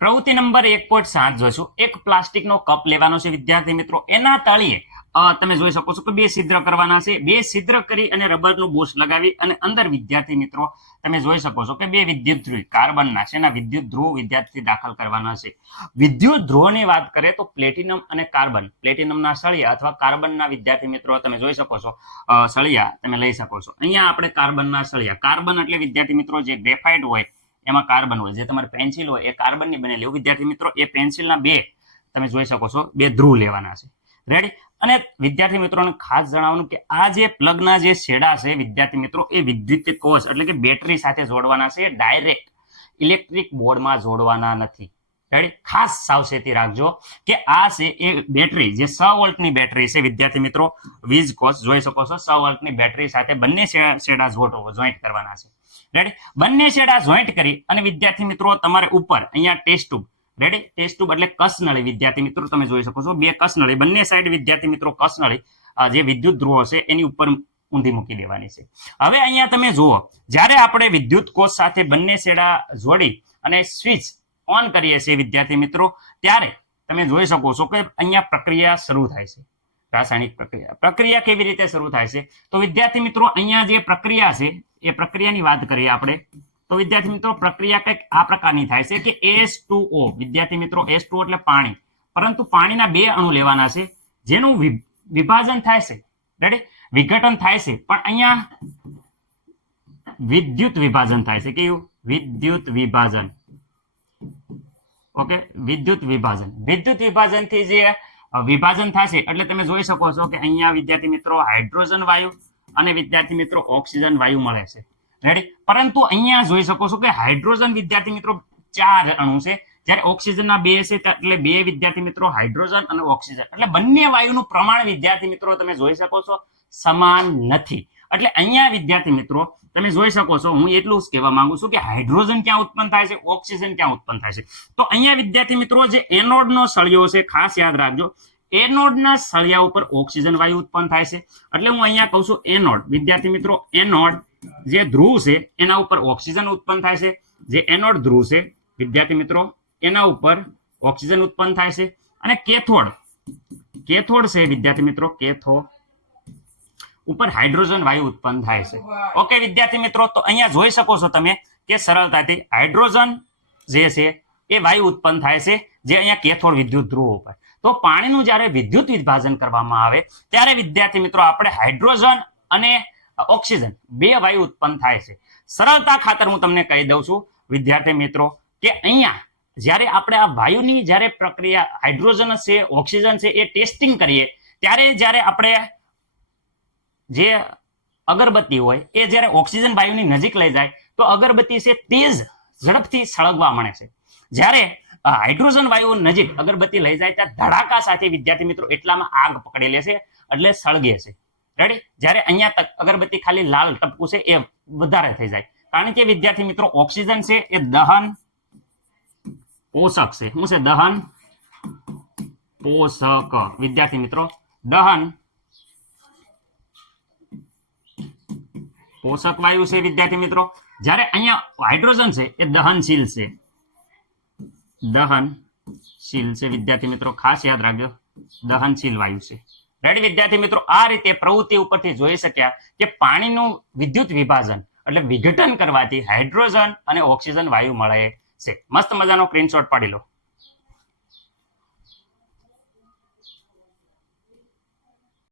પ્રવૃત્તિ નંબર 1.7 જોઈશું. એક પ્લાસ્ટિકનો કપ લેવાનો છે વિદ્યાર્થી મિત્રો. એના તળિયે તમે જોઈ શકો છો કે 2 છિદ્ર કરવાના છે. 2 છિદ્ર કરી અને રબરનું બુશ લગાવી અને અંદર વિદ્યાર્થી મિત્રો તમે જોઈ શકો છો કે 2 વિદ્યુત ધ્રુવ કાર્બનના છે એના વિદ્યુત ધ્રુવ વિદ્યાર્થી દાખલ કરવાના છે. વિદ્યુત ધ્રુવની વાત કરીએ તો પ્લેટિનમ અને કાર્બન, પ્લેટિનમના સળિયા અથવા કાર્બનના વિદ્યાર્થી મિત્રો તમે જોઈ શકો છો સળિયા તમે લઈ શકો છો. અહીંયા આપણે કાર્બનના સળિયા, કાર્બન એટલે વિદ્યાર્થી મિત્રો જે ગ્રેફાઇટ હોય એમાં કાર્બન હોય, જે તમારી પેન્સિલ હોય એ કાર્બનની બનેલી વિદ્યાર્થી મિત્રો. એ પેન્સિલના 2 તમે જોઈ શકો છો 2 ધ્રુવ લેવાના છે. રેડી. અને વિદ્યાર્થી મિત્રોને ખાસ જણાવવાનું કે આ જે પ્લગના જે છેડા છે વિદ્યાર્થી મિત્રો એ વિદ્યુત કોષ એટલે કે બેટરી સાથે જોડવાના છે, ડાયરેક્ટ ઇલેક્ટ્રિક બોર્ડમાં જોડવાના નથી. રેડી. ખાસ સાવચેતી રાખજો કે આ છે એ બેટરી જે 6 વોલ્ટની બેટરી છે વિદ્યાર્થી મિત્રો. વીજ કોષ જોઈ શકો છો 6 વોલ્ટની બેટરી સાથે બંને છેડા જોઈન્ટ કરવાના છે. રેડી. બંને છેડા જોઈન્ટ કરી અને વિદ્યાર્થી મિત્રો તમારે ઉપર અહીંયા test tube, ready, test tube એટલે કસનળી વિદ્યાર્થી મિત્રો તમે જોઈ શકો છો 2 કસનળી બંને સાઈડ વિદ્યાર્થી મિત્રો કસનળી જે વિદ્યુત ધ્રુવો છે એની ઉપર ઊંધી મૂકી દેવાની છે. હવે અહીંયા તમે જુઓ જ્યારે આપણે વિદ્યુત કોષ સાથે બંને છેડા જોડી અને સ્વિચ ઓન કરીએ છીએ વિદ્યાર્થી મિત્રો ત્યારે તમે જોઈ શકો છો કે અહીંયા પ્રક્રિયા શરૂ થાય છે. રાસાયણિક પ્રક્રિયા કેવી રીતે શરૂ થાય છે તો વિદ્યાર્થી મિત્રો અહીંયા જે પ્રક્રિયા છે એ પ્રક્રિયાની વાત કરીએ આપણે તો વિદ્યાર્થી મિત્રો પ્રક્રિયા કંઈક આ પ્રકારની થાય છે કે H2O વિદ્યાર્થી મિત્રો H2O એટલે પાણી, પરંતુ પાણીના 2 અણુ લેવાના છે જેનું વિભાજન થાય છે. રેડી. વિઘટન થાય છે પણ અહીંયા વિદ્યુત વિભાજન થાય છે. કેવું? વિદ્યુત વિભાજન. ઓકે, વિદ્યુત વિભાજન. વિદ્યુત વિભાજનથી જે વિભાજન થશે એટલે તમે જોઈ શકો છો કે અહીંયા વિદ્યાર્થી મિત્રો હાઇડ્રોજન વાયુ અને વિદ્યાર્થી મિત્રો ઓક્સિજન વાયુ મળે છે. રેડી. પરંતુ અહીંયા જોઈ શકો છો કે હાઇડ્રોજન વિદ્યાર્થી મિત્રો 4 અણુ છે, જ્યારે ઓક્સિજનના 2 છે એટલે 2 વિદ્યાર્થી મિત્રો હાઇડ્રોજન અને ઓક્સિજન એટલે બંને વાયુનું પ્રમાણ વિદ્યાર્થી મિત્રો તમે જોઈ શકો છો સમાન નથી. એટલે અહીંયા વિદ્યાર્થી મિત્રો તમે જોઈ શકો છો હું એટલું જ કહેવા માંગુ છું કે હાઇડ્રોજન ક્યાં ઉત્પન્ન થાય છે, ઓક્સિજન ક્યાં ઉત્પન્ન થાય છે. તો અહીંયા વિદ્યાર્થી મિત્રો જે એનોડનો સળિયો છે ખાસ યાદ રાખજો, એનોડના સળિયા ઉપર ઓક્સિજન વાયુ ઉત્પન્ન થાય છે. એટલે હું અહીંયા કહું છું એનોડ વિદ્યાર્થી મિત્રો, એનોડ જે ધ્રુવ છે એના ઉપર ઓક્સિજન ઉત્પન્ન થાય છે. જે એનોડ ધ્રુવ છે વિદ્યાર્થી મિત્રો એના ઉપર ઓક્સિજન ઉત્પન્ન થાય છે. અને કેથોડ, કેથોડ છે વિદ્યાર્થી મિત્રો, કેથોડ ઉપર હાઇડ્રોજન વાયુ ઉત્પન્ન થાય છે. ઓકે વિદ્યાર્થી મિત્રો, તો અહીંયા જોઈ શકો છો તમે કે સરળતાથી હાઇડ્રોજન જે છે એ વાયુ ઉત્પન્ન થાય છે જે અહીંયા કેથોડ વિદ્યુત ધ્રુવ ઉપર. તો પાણીનું જ્યારે વિદ્યુત વિભાજન કરવામાં આવે ત્યારે વિદ્યાર્થી મિત્રો આપણે હાઇડ્રોજન અને ઓક્સિજન 2 વાયુ ઉત્પન્ન થાય છે. સરળતા ખાતર હું તમને કહી દઉં છું વિદ્યાર્થી મિત્રો કે અહીંયા જ્યારે આપણે આ વાયુની જ્યારે પ્રક્રિયા હાઇડ્રોજન છે ઓક્સિજન છે એ ટેસ્ટિંગ કરીએ ત્યારે જ્યારે આપણે જે અગરબત્તી હોય એ જ્યારે ઓક્સિજન વાયુની નજીક લઈ જાય તો અગરબત્તી છે તેજ ઝડપથી સળગવા મળે છે. જ્યારે હાઇડ્રોજન વાયુ નજીક અગરબત્તી લઈ જાય ત્યાં ધડાકા સાથે વિદ્યાર્થી મિત્રો એટલામાં આગ પકડી લે છે એટલે સળગે છે. રેડી. જ્યારે અહીંયા અગરબત્તી ખાલી લાલ ટપકું છે એ વધારે થઈ જાય કારણ કે વિદ્યાર્થી મિત્રો ઓક્સિજન છે એ દહન પોષક છે. શું છે? દહન પોષક વિદ્યાર્થી મિત્રો, દહન પોષક વાયુ છે વિદ્યાર્થી મિત્રો. જ્યારે અહીંયા હાઇડ્રોજન છે એ દહનશીલ છે, દહનશીલ છે વિદ્યાર્થી મિત્રો, ખાસ યાદ રાખજો દહનશીલ વાયુ છે. રેડી વિદ્યાર્થી મિત્રો, આ રીતે પ્રવૃત્તિ ઉપરથી જોઈ શક્યા કે પાણીનું વિદ્યુત વિભાજન એટલે વિઘટન કરવાથી હાઇડ્રોજન અને ઓક્સિજન વાયુ મળે છે. મસ્ત મજાનો સ્ક્રીનશોટ પાડી લો.